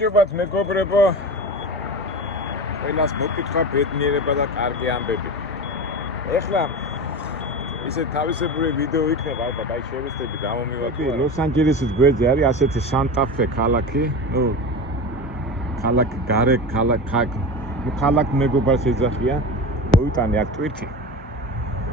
გამარჯობათ მეგობრებო. ყველას მოგკითხვა ბედნიერება და კარგი ამბები. ეხლა ისე თავისებური ვიდეო იქნება, ალბათ აი შევეცდები გამომივათ. ლოს-ანჯელესის გვერდზე არის ასეთი სანტა-ფე ქალაქი, ქალაქი გარე ქალაქ მეგობარს ეძახიან, მოვიტანე აქ ტვირთი.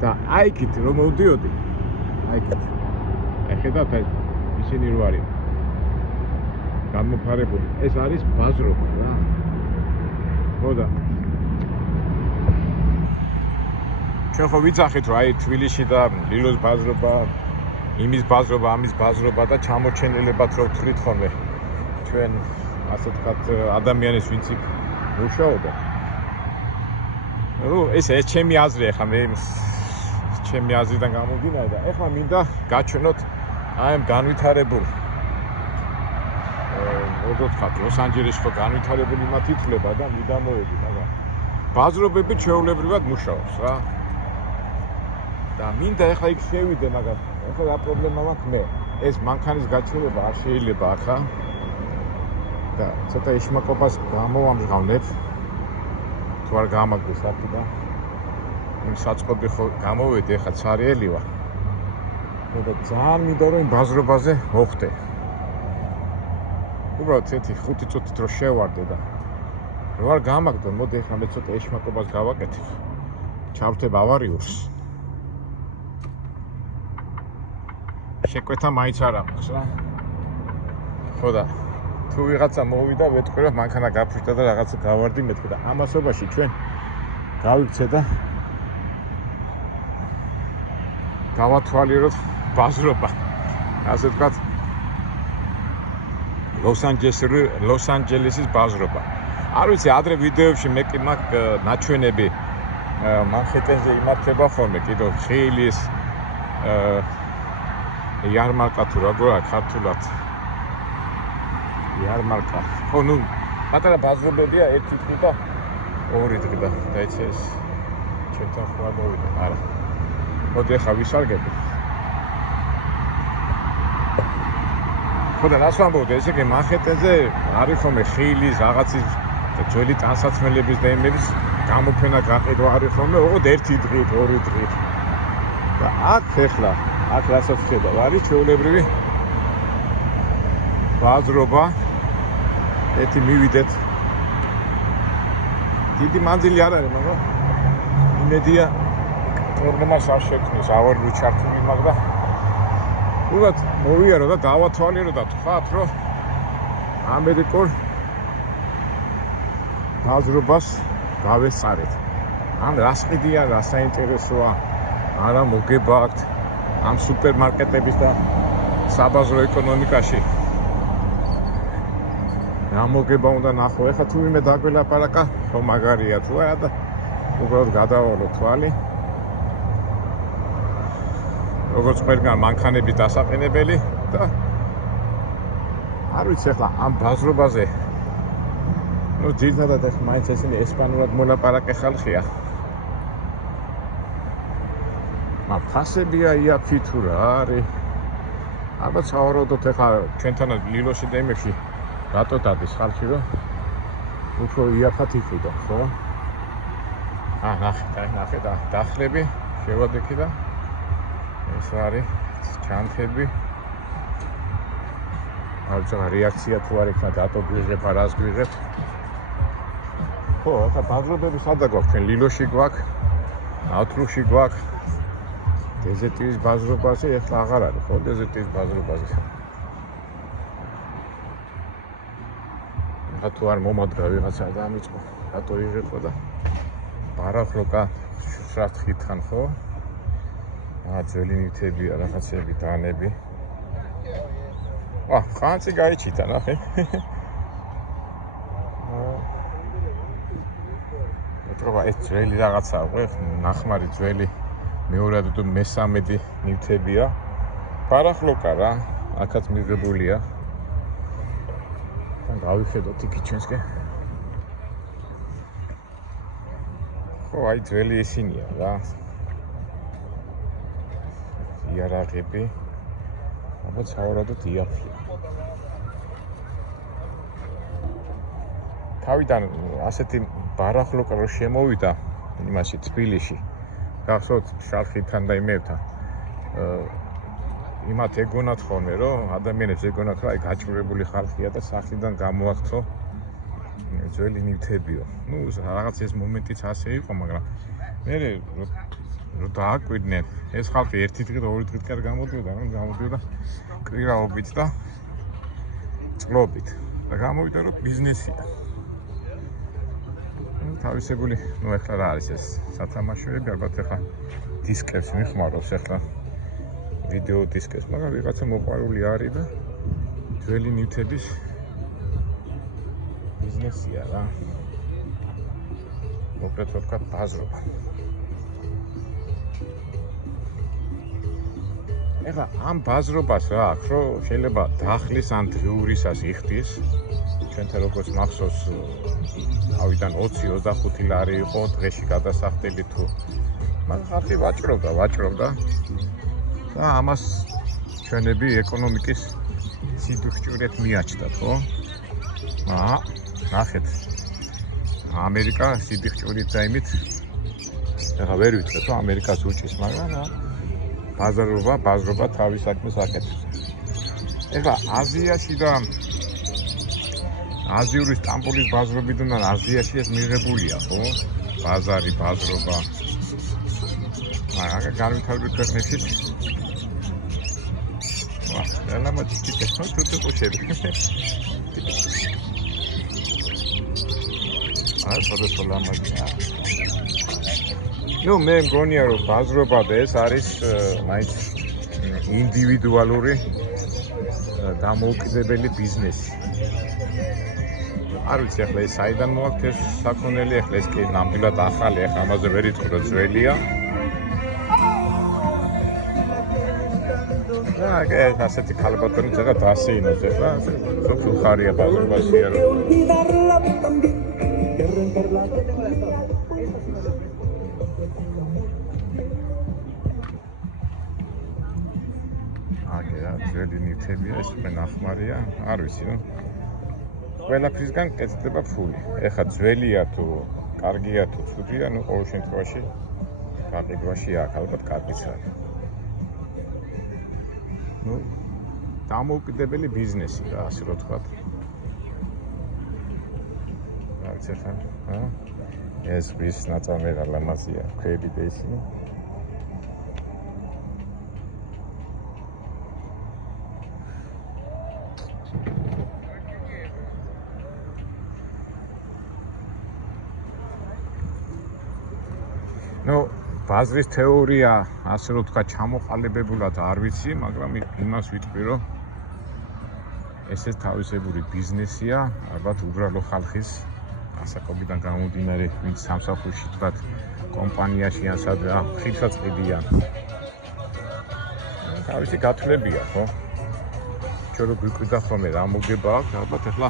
და აიქით რომ მოვდიოდი. აიქით. ხედავთ აი ისინი რო არის გამოფარებული. ეს არის ბაზრობა რა. ხო და ჩვენ ხო ვიცახით რომ აი თბილისში და ლილოს ბაზრობა, იმის ბაზრობა, ამის ბაზრობა და ჩამორჩენილებად რო ვთვლით ხოლმე ჩვენ ასე ვთქვათ ადამიანის ვინც იქ მუშაობდა. ეს ჩემი აზრი ახლა მე ჩემი აზრიდან გამომდინარე და ეხლა მინდა გაჩვენოთ აი ამ განვითარებულ როგორც ლოს-ანჯელესში ხო განვითარებული მათ ითვლება და მიდამოები, მაგრამ ბაზრობები ჩვეულებრივად მუშაობს რა. და მინდა ეხლა იქ შევიდე, მაგრამ ეხლა რა პრობლემა მაქვს მე. ეს მანქანის გაჩერება არ შეიძლება ახლა. და ცოტა ეშმაკობას გამოვამჟღავნებ. თუ არ გამაგდეს აქედან. იმ საწყობი ხო გამოვედი, ეხლა ცარიელი ვარ. და ძალიან მინდა რომ იმ ბაზრობაზე მოხვდე. უბრალოდ 5 წუთით რო შევარდე და რო არ გამაგდო, მოდი ეხლა მე ცოტა ეშმაკობას გავაკეთებ. ჩავრთებ ავარიურს. შეკვეთა მაინც არ აქვს რა. ხო და თუ ვიღაცა მოვიდა, ვეთქვი რომ მანქანა გაფრთხილდა და რაღაცა გავარდი, მეთქვი და ამასობაში ჩვენ გავიქცე და გავათვალიეროთ ბაზრობა. ასე ვთქვათ ლოს-ანჯელესის ბაზრობა. არ ვიცი, ადრე ვიდეოებში მე კი მაქვს ნაჩვენები მანჰეტენზე იმართება ხოლმე კიდევ ხილის იარმარკა თუ როგორია ქართულად იარმარკა. ხო, ნუ პატარა ბაზრობებია, ერთი დღე და ორი დღე და დაიცე ეს ჩვენთან ხო არ მოვიდა. არა. მოდი ახლა ვისარგებლო. ხო და რას ვამბობდი, ესე იგი მანჰეტენზე არის ხოლმე ხილის რაღაცის ძველი ტანსაცმელების და იმების გამოფენა გაყიდვა არის ხოლმე, ოღონდ ერთი დღით, ორი დღით. და აქ ეხლა აქ რასაც ხედავ, არის ჩვეულებრივი ბაზრობა. ერთი მივიდეთ. დიდი მანძილი არ არის, მაგრამ იმედია პრობლემას არ შექმნის, ავარიურ ჩართული მაქვს და უბრალოდ მოვიარო და დავათვალიერო და თქვათ, რომ ამერიკულ ბაზრობას გავესწარეთ. ან რას ყიდია, რა საინტერესოა, არა მოგება აქვთ ამ სუპერმარკეტების და საბაზრო ეკონომიკაში. რა მოგება უნდა ნახო. ეხლა თუ ვინმე დაგველაპარაკა, ხო მაგარია თუ არა და უბრალოდ გადავალო თვალი. როგორც ყველგან მანქანები დასაყენებელი და არ ვიცი ახლა ამ ბაზრობაზე ნუ ძირითადად ეს მაინც ესენი ესპანურად მოლაპარაკე ხალხია. ფასებია იაფი თუ რა არის. ალბათ სავარაუდოდ ახლა ჩვენთან ლილოში და იმებში რატო დადის ხალხი რომ უფრო იაფად იყიდო, ხო? ნახე და დახლები შევადექი და ეს არის ჩანთები. არ ვიცი რეაქცია თუ არ იქნა, დატო გვიღებ, არას გვიღებ. ხო, ახლა ბაზრობები სადა გვაქვს? ჩვენ ლილოში გვაქვს, ავთრუში გვაქვს. დეზერტის ბაზრობაზე ეხლა აღარ არის, ხო, დეზერტის ბაზრობაზე. ახლა თუ არ მომადგა ვიღაცა და ამიწყო, რატო იღებო და ბარახლოკა შრაფთხიდან, ხო? ძველი ნივთებია, რაღაცები, დანები. ხანცი გაიჩიტა, ნახე. ეთქობა, ეს ძველი რაღაცაა, ხო, ნახმარი ძველი მეორადი თუ მესამედი ნივთებია. ბარახლოკა რა, აქაც მიღებულია. თან გავიხედოთ იქ ჩვენსკენ. ხო, აი ძველი ისინია რა. იარაღები. ალბათ სავარაუდოდ იაფია. თავიდან ასეთი ბარახლოკა რო შემოვიდა იმაში თბილისში. გახსოვთ შალხითან და იმერთან. იმათ ეგონათ ხოლმე რომ ადამიანებს ეგონათ რომ აი გაჭირებული ხალხია და სახლიდან გამოახცო ძველი ნივთებიო. ნუ რაღაც ეს მომენტიც ასე იყო, მაგრამ მე რომ დააკვირდნენ ეს ხალხი ერთი დღე და ორი დღით კი არ გამოდიოდა კვირაობით და წლობით და გამოვიდა რომ ბიზნესია. თავისებული, ნუ ახლა რა არის ეს სათამაშოები, ალბათ ახლა დისკებს მიხმარობს ახლა ვიდეო დისკებს, მაგრამ ვიღაცა მოყვარული არის და ძველი ნივთების ბიზნესია რა. მოკლედ ვთქვათ ბაზრობა. ეხლა ამ ბაზრობას რა აქვს, რომ შეიძლება დახლის ან დღიურისას იხდის. ჩვენთან როგორც მახსოვს თავიდან 20-25 ლარი იყო დღეში გადასახდელი თუ მაგრამ ხალხი ვაჭრობდა და ამას ჩვენები ეკონომიკის სიდუხჭირეთ მიაჩნდათ, ხო? ნახეთ ამერიკა სიდუხჭირით და იმით ეხლა ვერ ვიტყვით რომ ამერიკას უჭის, მაგრამ ბაზრობა თავის საქმეს აკეთებს. ეხლა აზიაში და აზიური სტამბოლის ბაზრობიდან აზიაში ეს მიღებულია, ხო? ბაზარი, ბაზრობა. მაგრამ განვითარებულ ქვეყნებში ლამაჩიკეთ, თუთუ ყუჩები. სხვადასხვა ლამაზია. ნუ მე მგონია რომ ბაზრობა და ეს არის მაინც ინდივიდუალური დამოუკიდებელი ბიზნესი. არ ვიცი ახლა ეს საიდან მოაქვს ეს საქონელი, ახლა ეს კი ნამდვილად ახალი, ახლა ამაზე ვერ იტყვი რომ ძველია. ეს ასეთი ქალბატონი ძაღა დასეინოს ახლა ზოგ უხარია ბაზრობაშია რომ ძველი ნივთებია, ეს უკვე ნახმარია, არ ვიცი რომ ყველაფრისგან კეთდება ფული. ეხლა ძველია თუ კარგია თუ ცუდია, ნუ ყოველ შემთხვევაში გაყიდვაში აქვს, ალბათ კარგიც არის. ნუ დამოუკიდებელი ბიზნესი რა, ასე რომ ვთქვათ. რა ვიცი ხა? ეს ვის ნაწარმე რა ლამაზია, ქვები და ისინი. ნუ ბაზრის თეორია, ასე რომ ვთქვა, ჩამოყალიბებულად არ ვიცი, მაგრამ იმას ვიტყვი, რომ ესეც თავისებური ბიზნესია, ალბათ უბრალო ხალხის ასაკობიდან გამომდინარე, ვინც სამსახურში თქვა კომპანიაში ან სადღა ხილსაც ყიდიან. თავისი გათვლებია, ხო? ჩვენ რო გვიკვირდა ხოლმე რა მოგება აქვს, ალბათ ახლა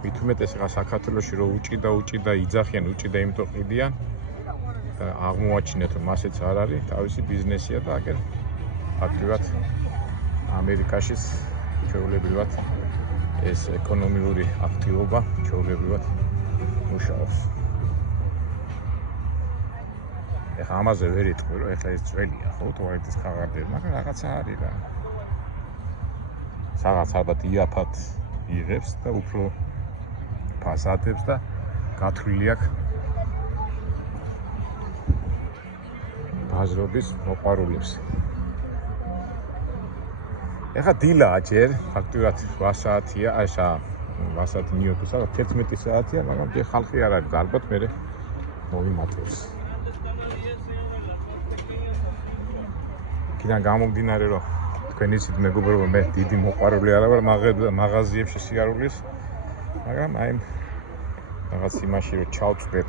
მით უმეტეს ახლა საქართველოში რო უჭიდა იძახიან, იმიტომ ყიდიან. აღმოაჩინეთ რომ მასეც არ არის თავისი ბიზნესია და აგერ აქტიურად ამერიკაშიც ჩვეულებრივად ეს ეკონომიკური აქტივობა ჩვეულებრივად მუშაობს. ეხლა ამაზე ვერ იტყვი რომ ეხლა ეს ძველია, ხო, ტუალეტის ხაღარდები, მაგრამ რაღაცა არის რა. რაღაც ალბათ იაფად იღებს და უფრო ფასადებს და გათვლილი აქვს ბაზრობის მოყვარულებს. ეხლა დილაა ჯერ, ფაქტურად 8 საათია, აი ესა 8 საათი ნიუ-იორკის 11 საათია, მაგრამ ჯერ ხალხი არ არის, ალბათ მე მოვიმატებს. იქიდან გამომდინარე, რომ თქვენ იცით მეგობრებო, მე დიდი მოყვარული არა ვარ მაღაზიებში სიარულის, მაგრამ აი რაღაც იმაში რომ ჩავწვდეთ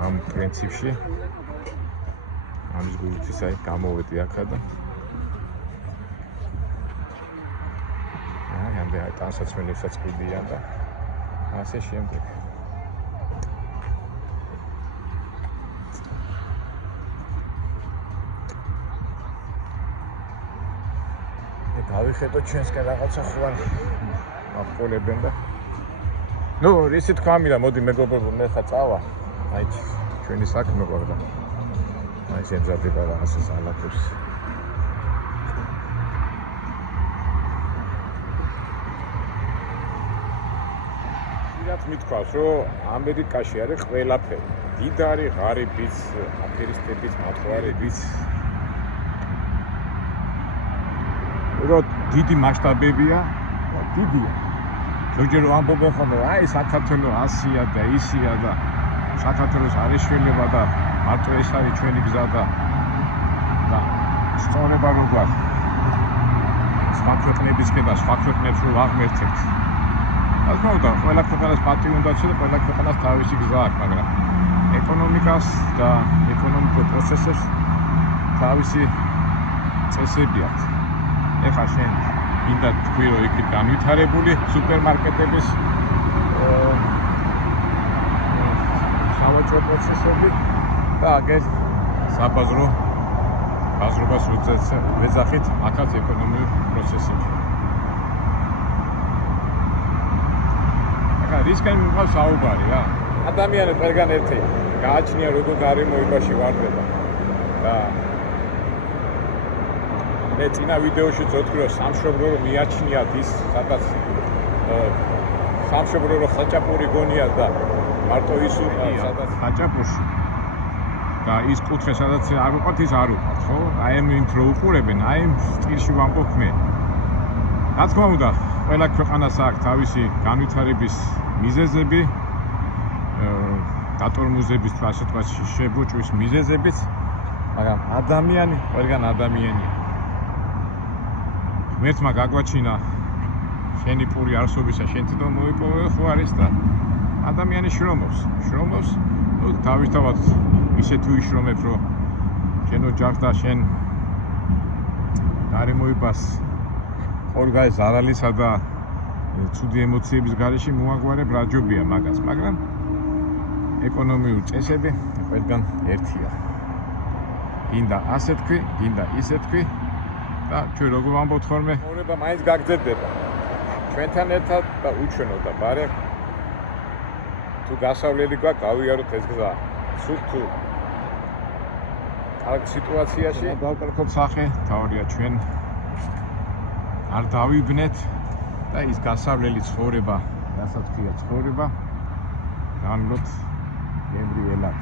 ამ პრინციპში ამის გულით აი გამოვედი აქა და ამდე ტანსაცმელებსაც ყიდიან და ასე შემდეგ. დავიხედოთ ჩვენსკენ რაღაცა ხوار აღყოლებენ და ნუ ისე თქვა მინდა, მოდი მეგობრებო, მე ხა წავა. აი ჩვენი საქმე გვაქვს. აი შემზადება რაღაცას ალაფებს. რაც მithქვას, რომ ამერიკაში არის ყველაფერი. დიდარი ღარიბიც, აფერისტებიც, მათხვარებიც. რომ დიდი მასშტაბებია, დიდია. ზოგჯერ ამბობენ ხოლმე, აი საქართველოს ასია და ისია და საქართველოს არის შეიძლება და მარტო ეს არის ჩვენი გზა და სწორება რო გვაქვს. სხვა ქვეყნებისკენ და სხვა ქვეყნებს რო ვაღმერთებთ. ასე და ყველა ქვეყანას პატივი უნდა ეცვა და ყველა ქვეყანას თავისი გზა აქვს, მაგრამ ეკონომიკას და ეკონომიკურ პროცესებს თავისი წესები აქვს. ეხლა შენ მინდა თქვი რომ იქ განვითარებული სუპერმარკეტების სავაჭრო პროცესები და აგერ საბაზრო ბაზრობას ვეძახით აქაც ეკონომიკური პროცესები. ეხლა რისკენ მიყავს საუბარი რა. ადამიანი ყველგან ერთი გააჩნია როგორ გარემოებაში ვარდება და მე წინა ვიდეოში წოთქი რომ სამშობლო რომ მიაჩნიათ ის სადაც სამშობლო რომ ხაჭაპური გონია და მარტო ის სადაც ხაჭაპურში და ის კუთხე სადაც არ უყვათ ის არ უყვათ ხო? აი ამ იმ რო უყურებენ, აი ამ სტილში ვამბობ მე. რა თქმა უნდა, ყველა ქვეყანას აქვს თავისი განვითარების მიზეზები, დატორმუზების თუ ასე თქვა შებუჭვის მიზეზებიც, მაგრამ ადამიანი ყველგან ადამიანია. ღმერთმა გაგვაჩინა შენი პური არსობისა, შენ თვითონ მოიპოვე, ხო არის და ადამიანი შრომობს, ნუ თავისთავად ისე თუ იშრომებ, რომ შენ ოჯახს და შენ გარემოებას ორგანის ზარალისა და ცუდი ემოციების გარეშე მოაგვარებ რაჯობია მაგას, მაგრამ ეკონომიური წესები ყველგან ერთია. გინდა ასე თქვი, გინდა ისე თქვი და ჩვენ როგორ ვამბობთ ხოლმე, ცხოვრება მაინც გაგრძელდება. ჩვენთან ერთად და უჩვენოთ და ბარე თუ გასავლელი გვაქვს, გავიაროთ ეს გზა. სულ თუ კარგ სიტუაციაში დავკარგოთ სახე, თავია ჩვენ არ დავიბნეთ და ის გასავლელი ცხოვრება, რასაც ქვია ცხოვრება, განვლოთ გემრიელად.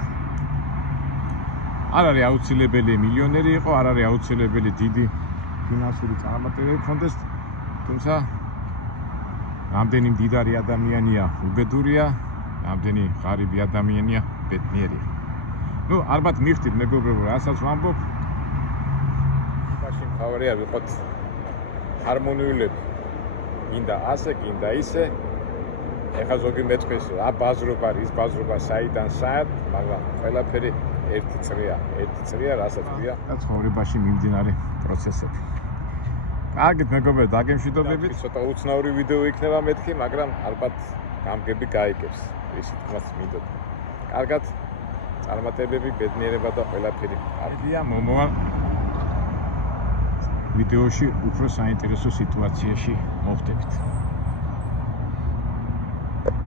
არ არის აუცილებელი მილიონერი იყო, არ არის აუცილებელი დიდი ფინანსური წარმატებები ჰქონდეს, თუმცა რამდენი მდიდარი ადამიანია უბედურია, რამდენი ღარიბი ადამიანია ბედნიერია. ნუ ალბათ მიხდით მეგობრებო, რასაც ვამბობ, მაშინ მთავარია ვიყოთ ჰარმონიულები. გინდა ასე, გინდა ისე. ეხლა ზოგი მეტყვის, რა ბაზრობა არის, ის ბაზრობა საიდან საერთოდ, მაგრამ ყველაფერი ერთი წრია, რასაც ქვია და ცხოვრებაში მიმდინარე პროცესები. კარგით მეგობრებო, დაგემშვიდობებით. ცოტა უცნაური ვიდეო იქნება მეთქი, მაგრამ ალბათ გამგები გაიგებს. ისე თქმაც მინდოდა. კარგად, წარმატებები, ბედნიერება და ყველაფერი. კარგია, მომავალ ვიდეოში უფრო საინტერესო სიტუაციაში მოხვდებით.